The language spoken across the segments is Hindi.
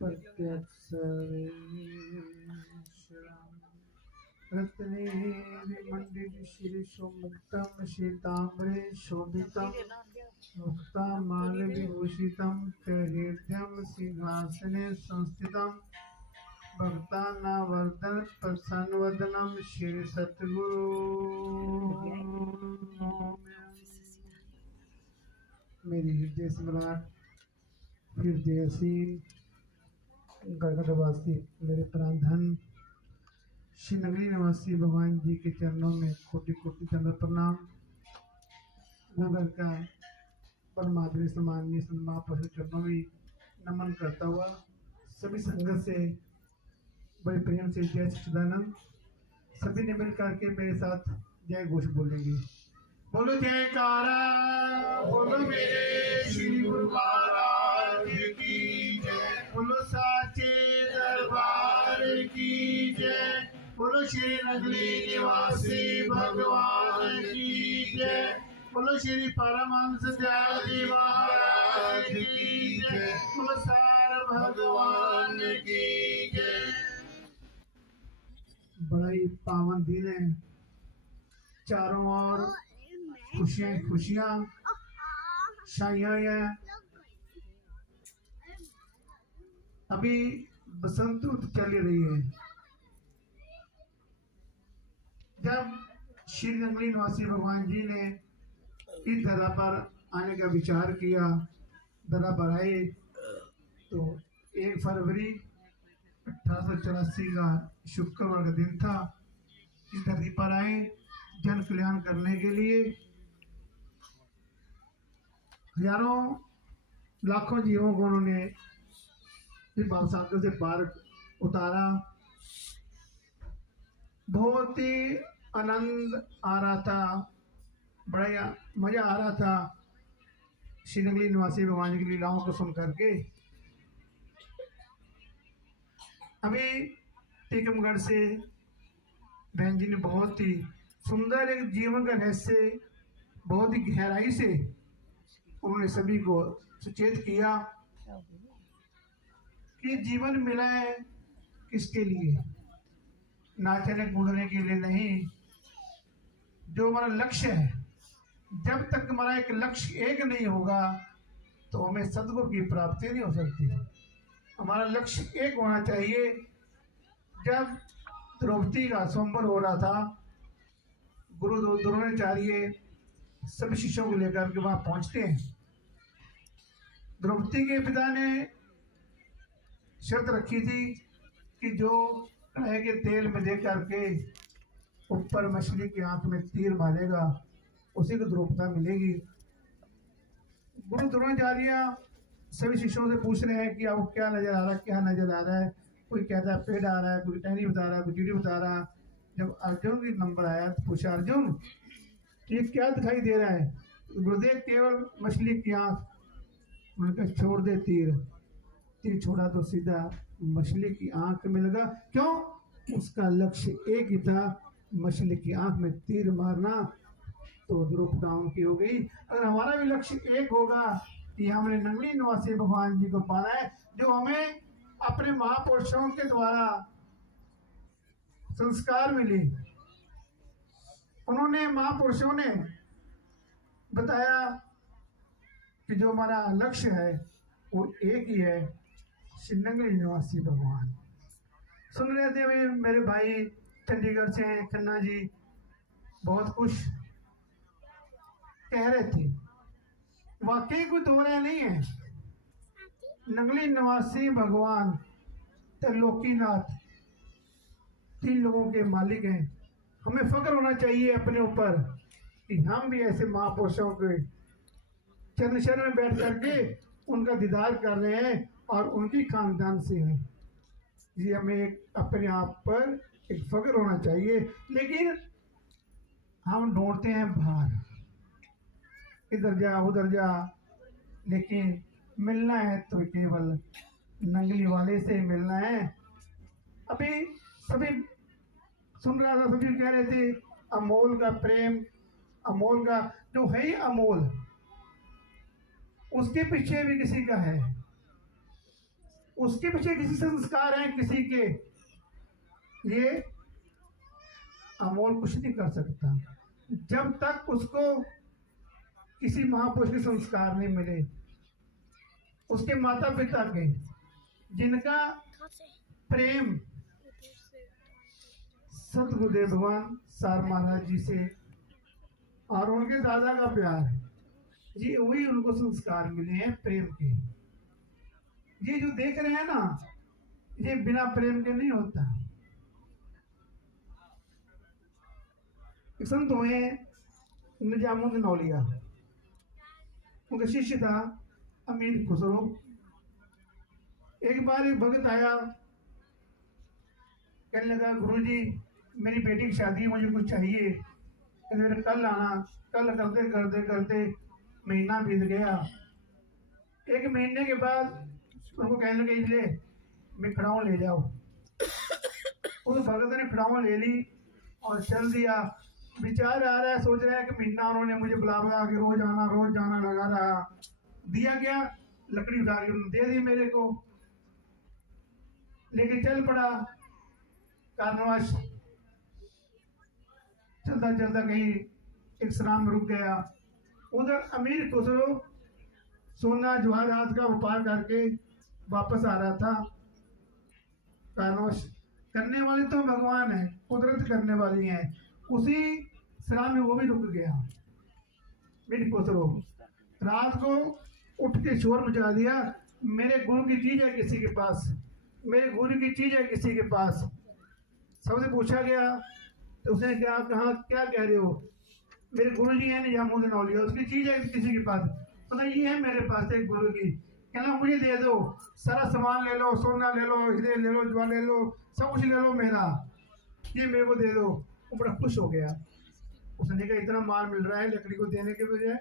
प्रत्यक्ष रत्ने मंडितशिरीषोमुक्तं शीताम्बरे शोभितं मुक्तामाल्यविभूषितं च सिंहासने संस्थितं भक्तानावर्धन प्रसन्नवदनं श्री सतगुरु। मेरी हृदय सम्राट हृदयसीन गढ़वासी मेरे प्राणधन श्री नगरी निवासी भगवान जी के चरणों में कोटि कोटि चंद्र प्रणाम। नगर का परमात्मा सम्माननीय महापुरुष चरणों में नमन करता हुआ सभी संगत से बड़े प्रेम से जय सच्चिदानंद। सभी ने मिल करके मेरे साथ जय घोष बोलेंगे। बोलो जयकारा, बोलो मेरे श्री गुरु महाराज की जय, बोलो साचे दरबार की जय, बोलो श्री नगरी निवासी भगवान की जय, बोलो श्री परमहंस त्यागी महाराज की जय, बोलो सार भगवान की जय। बड़ा ही पावन दिन है, चारों ओर खुशियां खुशियां छाई हैं। अभी बसंत ऋतु चल रही है। जब श्री नगरी निवासी भगवान जी ने इस धरा पर आने का विचार किया, धरा पर आए तो 1 फरवरी 1884 का शुक्रवार का दिन था। इस धरती पर आए जन कल्याण करने के लिए। हजारों लाखों जीवों को उन्होंने इस भावसागर से पार उतारा। बहुत ही आनंद आ रहा था, बड़ा मजा आ रहा था श्री नगरी निवासी भगवान जी की लीलाओं को सुन करके। अभी टीकमगढ़ से बहन जी ने बहुत ही सुंदर एक जीवन का रहस्य बहुत ही गहराई से उन्होंने सभी को सचेत किया कि जीवन मिला है किसके लिए, नाचने कूदने के लिए नहीं। जो हमारा लक्ष्य है, जब तक हमारा एक लक्ष्य एक नहीं होगा तो हमें सद्गुरु की प्राप्ति नहीं हो सकती। हमारा लक्ष्य एक होना चाहिए। जब द्रौपदी का स्वयंवर हो रहा था, गुरु द्रोणाचार्य सभी शिष्यों को लेकर के वहां पहुंचते हैं। द्रौपदी के पिता ने शर्त रखी थी कि जो कढ़ाई के तेल में दे करके ऊपर मछली की आंख में तीर मारेगा उसी को द्रौपदी मिलेगी। गुरु द्रोणाचार्य सभी शिष्यों से पूछ रहे हैं कि आपको क्या नजर आ रहा है, क्या नजर आ रहा है। कोई कहता है पेड़ आ रहा है, कोई टहनी बता रहा है, कोई चिड़ी बता रहा है। जब अर्जुन की नंबर आया तो पूछा, अर्जुन ये क्या दिखाई दे रहा है? गुरुदेव केवल मछली की आंख। उन्होंने कहा छोड़ दे तीर। तीर छोड़ा तो सीधा मछली की आंख में लगा। क्यों? उसका लक्ष्य एक ही था, मछली की आंख में तीर मारना। तो द्रौपदी की हो गई। अगर हमारा भी लक्ष्य एक होगा कि हमने नगरी निवासी भगवान जी को पाना है, जो हमें अपने महापुरुषों के द्वारा संस्कार मिले। उन्होंने महापुरुषों ने बताया कि जो हमारा लक्ष्य है वो एक ही है, श्री नगरी निवासी भगवान। सुन रहे थे मेरे भाई चंडीगढ़ से हैं, खन्ना जी, बहुत कुछ कह रहे थे। वाकई कोई दो रहे नहीं है। नगरी निवासी भगवान त्रिलोकीनाथ 3 लोगों के मालिक हैं। हमें फक्र होना चाहिए अपने ऊपर कि हम भी ऐसे महापुरुषों के चरण शरण में बैठ करके उनका दीदार कर रहे हैं और उनकी खानदान से हैं। ये हमें एक अपने आप पर एक फक्र होना चाहिए। लेकिन हम ढूंढते हैं बाहर, इधर जा उधर जा, लेकिन मिलना है तो केवल नंगली वाले से मिलना है। अभी सभी सुन रहा था, सभी कह रहे थे अमोल का प्रेम, अमोल का जो है ही अमोल, उसके पीछे भी किसी का है। उसके पीछे किसी संस्कार हैं किसी के, ये अमोल कुछ नहीं कर सकता जब तक उसको किसी महापुरुष के संस्कार नहीं मिले, उसके माता पिता के, जिनका प्रेम सतगुरुदेव भगवान सार महाराज जी से और उनके दादा का प्यार है, ये वही उनको संस्कार मिले हैं प्रेम के। ये जो देख रहे हैं ना, ये बिना प्रेम के नहीं होता। एक संत हुए निजामुद्दीन औलिया, उनका शिष्य था अमीर खुसरो। एक बार एक भगत आया, कहने लगा गुरुजी मेरी बेटी की शादी है, मुझे कुछ चाहिए, मेरे कल आना। कल करते करते करते महीना बीत गया। एक महीने के बाद उनको कहने लगे ले मैं खड़ाऊँ ले जाओ। उस भगत ने खड़ाऊँ ले ली और चल दिया। विचार आ रहा है, सोच रहा है कि महीना उन्होंने मुझे बुला बुला के रोज जाना लगा रहा। दिया गया, लकड़ी उठा के उन्होंने दे दी मेरे को, लेके चल पड़ा। कारणवश चलता चलता कहीं एक स्नान में रुक गया। उधर अमीर खुसरो सोना जवाहरात का व्यापार करके वापस आ रहा था। कारणवश करने वाले तो भगवान है, कुदरत करने वाली है। उसी स्नान में वो भी रुक गया। मेरी खुसरो रात को उठ के शोर मचा दिया, मेरे गुरु की चीज है किसी के पास, मेरे गुरु की चीज है किसी के पास। सबसे पूछा गया तो उसने क्या कहा, क्या कह रहे हो? मेरे गुरु जी है निजामुद्दीन औलिया, उसकी चीज है किसी के पास? मतलब ये है मेरे पास एक गुरु की। कहना मुझे दे दो, सारा सामान ले लो, सोना ले लो, हीरे ले लो, ज्वार ले लो, सब कुछ ले लो मेरा, ये मेरे को दे दो। वो बड़ा खुश हो गया। उसने कहा इतना माल मिल रहा है लकड़ी को देने के बजाय।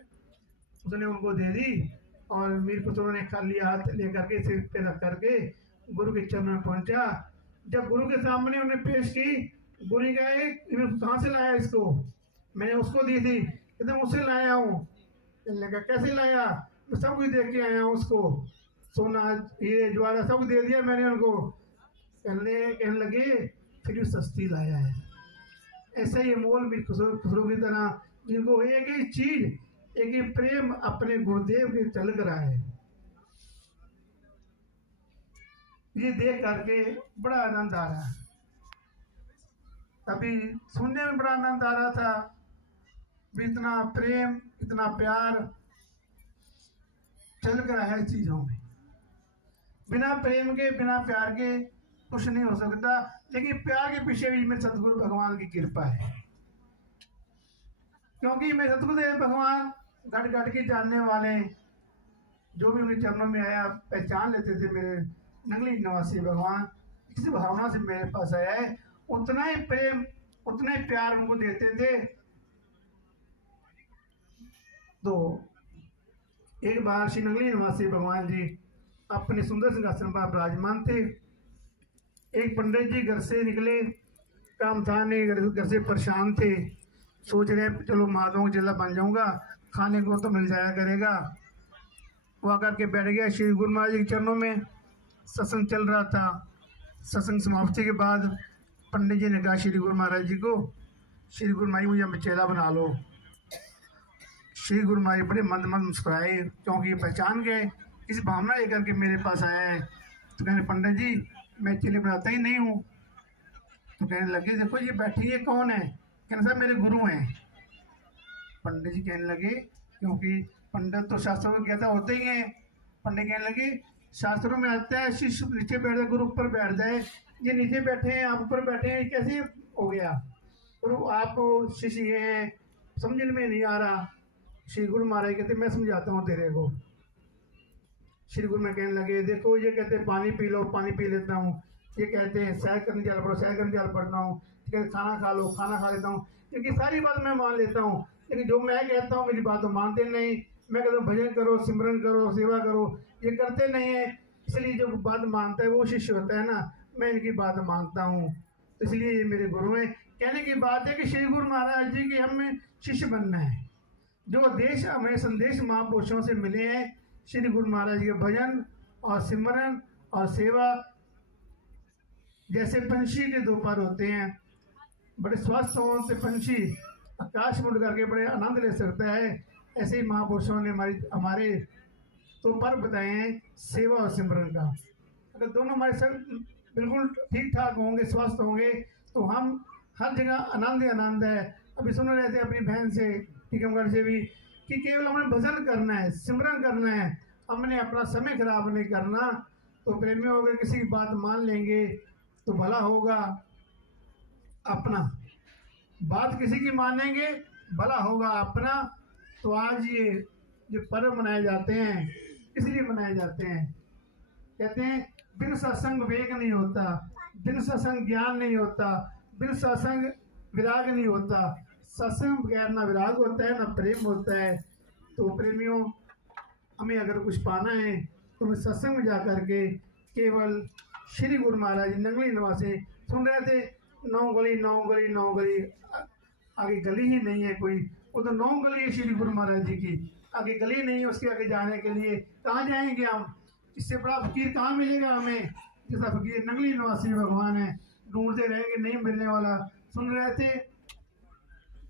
उसने उनको दे दी और मीर खुसरो ने खाली हाथ लेकर के सिर पे रख करके गुरु के चरण में पहुंचा। जब गुरु के सामने उन्हें पेश की, गुरु ने कहा कहाँ से लाया इसको? मैंने उसको दी थी। कहते मुझसे लाया हूँ। कहने लगा कैसे लाया? मैं सब कुछ दे के आया हूँ उसको, सोना ये ज्वारा सब कुछ दे दिया मैंने उनको। कहने लगे फिर भी सस्ती लाया है। ऐसा ही मोल मीर खुसरो की तरह, जिनको एक ही चीज, एक ही प्रेम अपने गुरुदेव के चल कर आए। ये देख करके बड़ा आनंद आ रहा है। अभी सुनने में बड़ा आनंद आ रहा था, भी इतना प्रेम इतना प्यार चल कर आया चीजों में। बिना प्रेम के बिना प्यार के कुछ नहीं हो सकता, लेकिन प्यार के पीछे भी मेरे सतगुरु भगवान की कृपा है। क्योंकि मेरे सतगुरुदेव भगवान घट घट के जानने वाले, जो भी उनके चरणों में आया पहचान लेते थे। मेरे नंगली निवासी भगवान किस भावना से मेरे पास आया है, उतना ही प्रेम उतना ही प्यार उनको देते थे। तो एक बार श्री नंगली निवासी भगवान जी अपने सुंदर सिंहासन पर विराजमान थे। एक पंडित जी घर से निकले, काम था नहीं, घर से परेशान थे, सोच रहे चलो महात्मा को चेला बन जाऊंगा, खाने को तो मिल जाया करेगा। वो आकर के बैठ गया श्री गुरु महाराज जी के चरणों में। सत्संग चल रहा था। सत्संग समाप्ति के बाद पंडित जी ने कहा श्री गुरु महाराज जी को, श्री गुरु महाराज मुझे चेला बना लो। श्री गुरु महाराज बड़े मंद मंद मुस्कुराए, क्योंकि पहचान गए किसी भावना लेकर के मेरे पास आया है। तो कहने पंडित जी मैं चेले बनाता ही नहीं हूँ। तो कहने लगे देखो ये बैठी है कौन है? कहने साहब मेरे गुरु हैं। पंडित जी कहने लगे, क्योंकि पंडित तो शास्त्रों में कहता होते ही हैं। पंडित कहने लगे शास्त्रों में आता है शिष्य नीचे बैठ जाए गुरु ऊपर बैठ जाए, ये नीचे बैठे हैं आप ऊपर बैठे हैं, कैसे हो गया? गुरु आप शिष्य ये हैं, समझने में नहीं आ रहा। श्री गुरु महाराज कहते मैं समझाता हूँ तेरे को। श्री गुरु में कहने लगे देखो ये कहते हैं पानी पी लो, पानी पी लेता हूँ। ये कहते हैं सैर करने चल पड़ो, सैर करने चल पड़ता हूँ। कहते खाना खा लो, खाना खा लेता हूँ। क्योंकि सारी बात मैं मान लेता हूँ, लेकिन जो मैं कहता हूँ मेरी बात तो मानते नहीं। मैं कहता हूँ भजन करो, सिमरन करो, सेवा करो, ये करते नहीं है। इसलिए जो बात मानता है वो शिष्य होता है ना, मैं इनकी बात मानता हूँ, इसलिए ये मेरे गुरु हैं। कहने की बात है कि श्री गुरु महाराज जी की हमें शिष्य बनना है। जो देश हमें संदेश महापुरुषों से मिले हैं, श्री गुरु महाराज के भजन और सिमरन और सेवा जैसे पंछी के दो पर होते हैं, बड़े स्वस्थ हों से पंछी आकाश में उड़ करके बड़े आनंद ले सकता है, ऐसे ही महापुरुषों ने हमारे तो पर बताए हैं सेवा और सिमरन का। अगर दोनों हमारे संग बिल्कुल ठीक ठाक होंगे, स्वस्थ होंगे, तो हम हर जगह आनंद ही आनंद है। अभी सुन रहे थे अपनी बहन से, टीकमगढ़ से भी, कि केवल हमें भजन करना है, सिमरन करना है, हमने अपना समय खराब नहीं करना। तो प्रेमियों अगर किसी की बात मान लेंगे तो भला होगा, अपना बात किसी की मानेंगे भला होगा अपना। तो आज ये जो पर्व मनाए जाते हैं इसलिए मनाए जाते हैं, कहते हैं बिन सत्संग विवेक नहीं होता, बिन सत्संग ज्ञान नहीं होता, बिन सत्संग विराग नहीं होता। सत्संग बगैर ना विराग होता है, ना प्रेम होता है। तो प्रेमियों, हमें अगर कुछ पाना है तो हमें सत्संग में जा करके केवल श्री गुरु महाराज नंगली निवासी सुन रहे थे, 9 गली 9 गली 9 गली, आगे गली ही नहीं है कोई, वो तो 9 गली है श्री गुरु महाराज जी की, आगे गली नहीं है, उसके आगे जाने के लिए कहाँ जाएंगे हम? इससे बड़ा फकीर कहाँ मिलेगा हमें? जैसा फकीर नंगली निवासी भगवान है, ढूंढते रहेंगे नहीं मिलने वाला। सुन रहे थे,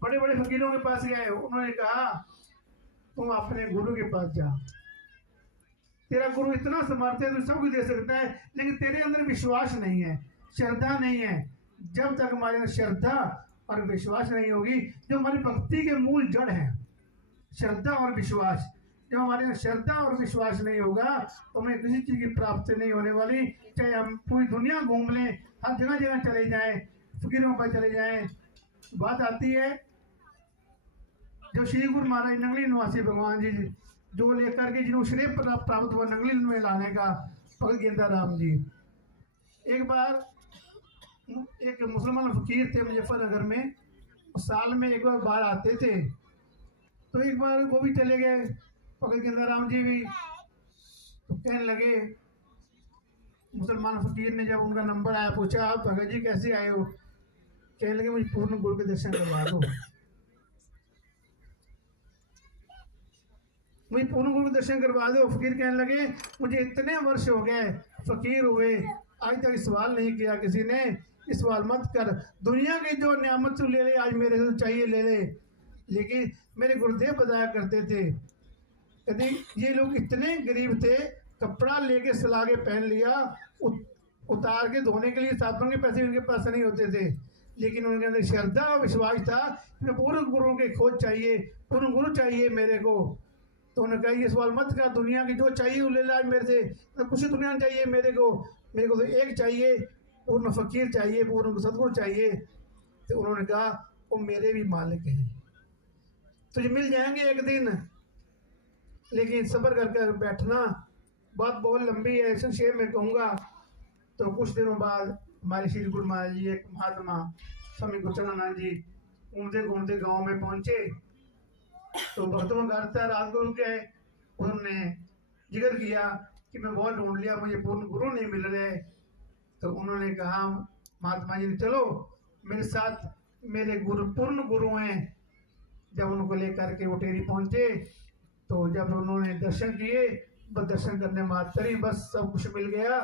बड़े बड़े फकीरों के पास गए, उन्होंने कहा तुम अपने गुरु के पास जा, तेरा गुरु इतना समर्थ है, तू सब कुछ दे सकता है, लेकिन तेरे अंदर विश्वास नहीं है, श्रद्धा नहीं है। जब तक हमारे अंदर श्रद्धा और विश्वास नहीं होगी, जो हमारी भक्ति के मूल जड़ है, श्रद्धा और विश्वास, जब हमारे अंदर श्रद्धा और विश्वास नहीं होगा तो हमें किसी चीज की प्राप्ति नहीं होने वाली। चाहे हम पूरी दुनिया घूम लें, हर जगह जगह चले जाएं, फकीरों पर चले जाएं, बात आती है जो श्री गुरु महाराज नंगली निवासी भगवान जी जो लेकर के जिन्होंने श्रेय प्राप्त हुआ नंगली में लाने का, भगत गेंदा राम जी। एक बार एक मुसलमान फकीर थे मुजफ्फरनगर में, साल में एक बार आते थे, तो एक बार वो भी चले गए, भगत गेंदा राम जी भी। तो कहने लगे, मुसलमान फकीर ने जब उनका नंबर आया, पूछा आप भगत जी कैसे आए हो? कहने लगे मुझे पूर्ण गुरु के दर्शन करवा दो, मुझे पूर्ण गुरु दर्शन करवा दो। फकीर कहने लगे मुझे इतने वर्ष हो गए फकीर हुए, आज तक सवाल नहीं किया किसी ने, इस सवाल मत कर, दुनिया की जो नियामत तू ले ले, आज मेरे से चाहिए ले ले। लेकिन मेरे गुरुदेव बताया करते थे, यदि ये लोग इतने गरीब थे, कपड़ा लेके सिला के पहन लिया, उतार के धोने के लिए साबुन के पैसे उनके पास नहीं होते थे, लेकिन उनके अंदर श्रद्धा और विश्वास था कि पूर्ण गुरु के खोज चाहिए, पूर्ण गुरु चाहिए मेरे को। तो उन्होंने कहा ये सवाल मत कर, दुनिया की जो चाहिए वो ले ला मेरे से, तो कुछ दुनिया चाहिए मेरे को तो एक चाहिए, पूर्ण फकीर चाहिए, पूर्ण सदगुरु चाहिए। तो उन्होंने कहा वो मेरे भी मालिक हैं, तुझे मिल जाएंगे एक दिन, लेकिन सब्र करके बैठना। बात बहुत लंबी है, संक्षेप में कहूँगा। तो कुछ दिनों बाद हमारे श्री गुरु महाराज जी, एक महात्मा स्वामी गुरुचरणानंद जी घूमते घूमते गाँव में पहुँचे, तो भक्तों का घर था, रात को गए, उन्होंने जिक्र किया कि मैं बहुत ढूंढ लिया, मुझे पूर्ण गुरु नहीं मिल रहे। तो उन्होंने कहा महात्मा जी ने, चलो मेरे साथ, मेरे गुरु पूर्ण गुरु हैं। जब उनको लेकर के वो टेरी पहुंचे, तो जब उन्होंने दर्शन किए, बस दर्शन करने मात्र ही बस सब कुछ मिल गया,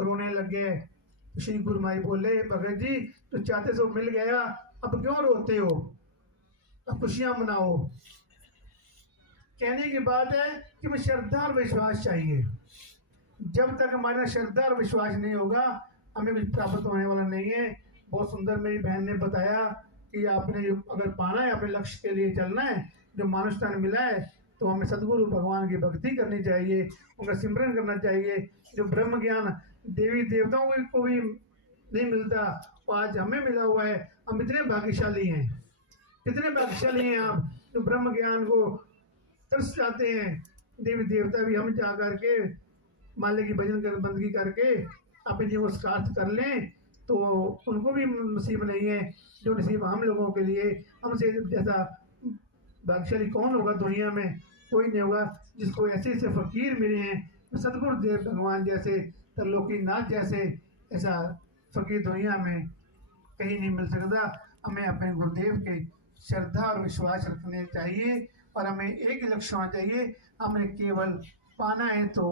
रोने लग गए। तो श्री गुरु माई बोले, भगत जी तो चाहते सो मिल गया, अब क्यों रोते हो, अब खुशियां मनाओ। कहने की बात है कि हमें श्रद्धा और विश्वास चाहिए। जब तक हमारा श्रद्धा और विश्वास नहीं होगा, हमें कुछ प्राप्त होने वाला नहीं है। बहुत सुंदर मेरी बहन ने बताया कि आपने अगर पाना है, अपने लक्ष्य के लिए चलना है, जो मानव स्थान मिला है, तो हमें सदगुरु भगवान की भक्ति करनी चाहिए, उनका सिमरन करना चाहिए। जो ब्रह्म ज्ञान देवी देवताओं को भी नहीं मिलता, वो आज हमें मिला हुआ है। हम इतने भाग्यशाली हैं, कितने भाग्यशाली हैं आप, जो ब्रह्म ज्ञान को तरस जाते हैं। देवी देवता भी हम जा करके माले की भजन कर बंदगी करके अपने जीवन सार्थ कर लें, तो उनको भी नसीब नहीं है जो नसीब हम लोगों के लिए। हमसे जैसा भाग्यशाली कौन होगा दुनिया में? कोई नहीं होगा, जिसको ऐसे ऐसे फकीर मिले हैं, सतगुरु देव भगवान जैसे, त्रिलोकीनाथ जैसे, ऐसा फकीर दुनिया में कहीं नहीं मिल सकता। हमें अपने गुरुदेव के श्रद्धा और विश्वास रखने चाहिए, और हमें एक ही लक्ष्य होना चाहिए, हमें केवल पाना है तो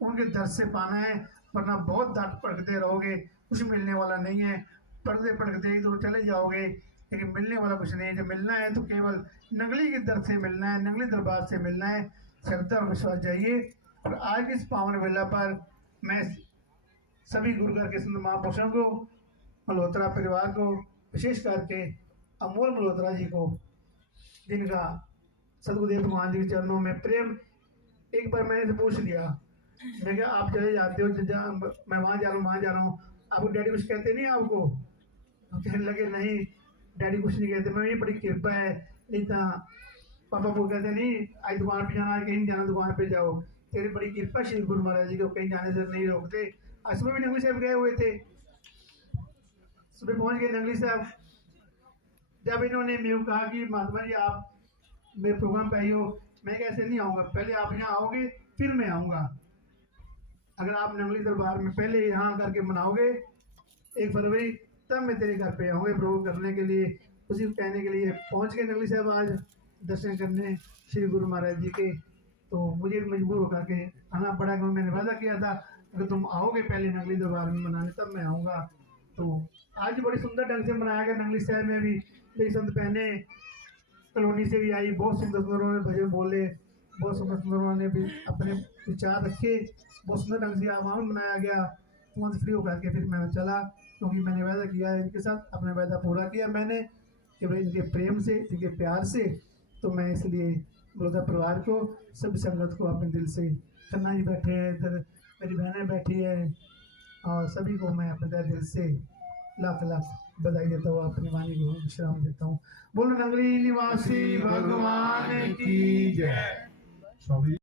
उनके दर से पाना है, वरना बहुत डांट पड़कते रहोगे, कुछ मिलने वाला नहीं है। पढ़ते पढ़ते ही तो चले जाओगे, लेकिन मिलने वाला कुछ नहीं है। जब मिलना है तो केवल नंगली के दर से मिलना है, नंगली दरबार से मिलना है। श्रद्धा और विश्वास जाइए। और आज इस पावन वेला पर मैं सभी गुरुगर के संत महापुरुषों को, मल्होत्रा परिवार को, विशेष करके अमोल मल्होत्रा जी को, जिनका सदगुरुदेव भगवान जी के चरणों में प्रेम, एक बार मैंने से पूछ लिया, मैं क्या आप चले जाते हो, मैं वहाँ जा रहा हूँ, आपको डैडी कुछ कहते नहीं आपको? तो कहने लगे नहीं डैडी कुछ नहीं कहते, मैं ये बड़ी कृपा है, नहीं था पापा को कहते नहीं आज दुकान पे जाना, कहीं जाना दुकान पे जाओ, तेरी बड़ी कृपा श्री गुरु महाराज जी को कहीं जाने से नहीं रोकते। आज सुबह भी नंगली साहब गए हुए थे, सुबह पहुंच गए नंगली साहब। जब इन्होंने मेरे को कहा कि महात्मा जी आप मेरे प्रोग्राम पे आई हो, मैं कैसे नहीं आऊँगा, पहले आप यहाँ आओगे फिर मैं आऊँगा। अगर आप नंगली दरबार में पहले यहाँ करके मनाओगे 1 फरवरी, तब मैं तेरे घर पे आऊँगे प्रोग्राम करने के लिए। उसी को कहने के लिए पहुँच गए नंगली साहब आज दर्शन करने श्री गुरु महाराज जी के। तो मुझे मजबूर होकर के आना पड़ा, क्योंकि मैंने वादा किया था अगर तुम आओगे पहले नंगली दरबार में मनाने तब मैं आऊँगा। तो आज बड़ी सुंदर ढंग से मनाया गया नंगली साहब में भी। मेरी संत बहने कॉलोनी से भी आई, बहुत सुंदर सुंदर उन्होंने भजन बोले, बहुत सुंदर सुंदर उन्होंने भी अपने विचार रखे, बहुत सुंदर ढंग से आह्वान बनाया गया। तुरंत फ्री होकर के फिर मैं चला, क्योंकि मैंने वादा किया है इनके साथ, अपना वादा पूरा किया मैंने कि भाई इनके प्रेम से, इनके प्यार से। तो मैं इसलिए बड़ौदा परिवार को, सभी संगत को अपने दिल से, खन्ना जी बैठे हैं इधर, मेरी बहनें बैठी है, और सभी को मैं अपने दिल से लाख लाख बधाई देता हूँ, अपनी वाणी को विश्राम देता हूँ। बोलो नगरी निवासी भगवान की जय।